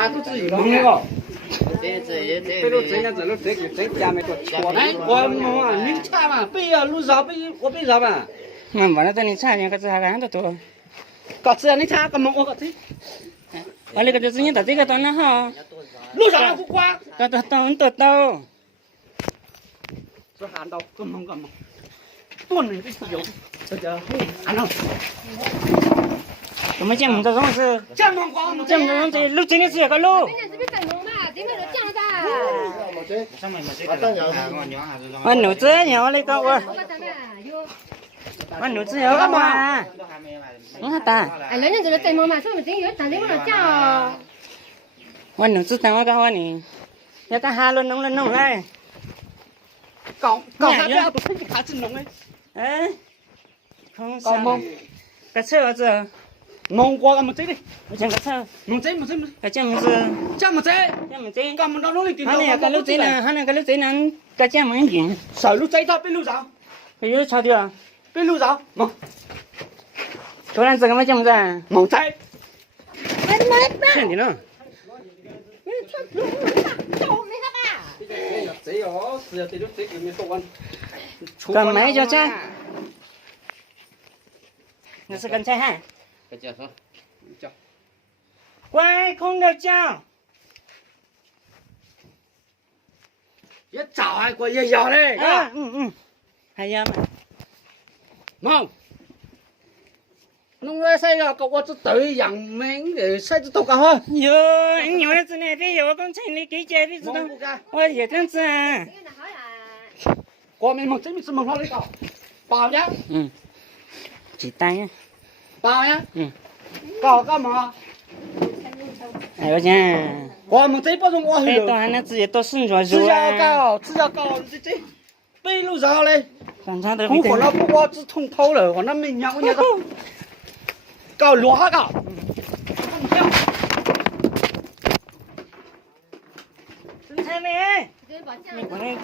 他都自己蒙那个。这都真的这都真家没个。哎，我蒙啊，你查嘛，背啊，路上背我背啥嘛？完了，等你查，你个这还干得多。搞这你查个蒙我个这。完了个就是你到这个到那哈。路上不刮。到。这喊到个蒙。多人的有，这家伙喊到。我们讲蒙这种是。讲蒙这种这路真的是一个路。我奴子要那个我奴子要干嘛？你看打。哎，人家这个怎么嘛？说不定有当天我讲哦。我奴子等我搞我呢，要干哈了弄来。搞啥子？不是卡子弄的。哎，搞蒙，个车子。蒙过个么子的？我讲个车。蒙这。个讲么子？讲么子？搞么到弄的？他那个路子呢？他那个路子呢？个讲么远？小路在他背路上。有吵的啊？背路上蒙。突然这个么讲么子？蒙在。肯定了。这哟，是要这就这个没说完。干嘛叫这？那是跟菜哈？再叫说，叫。乖，空着叫。也早还过也要嘞，啊，还要嘛？冇。弄来晒个，我这对阳明的晒子多高哈？哟，你儿子那边有我刚才你给姐的知道？我也这样子啊。国民蒙这边是蒙好的搞，包呀。鸡蛋呀。包呀。搞干嘛？哎，我讲。我们这不是我去了。多还能直接到省着吃要搞，这背路上嘞。红火了不我只通透了，我那没鸟我那个。搞落下搞。生菜没？你过来。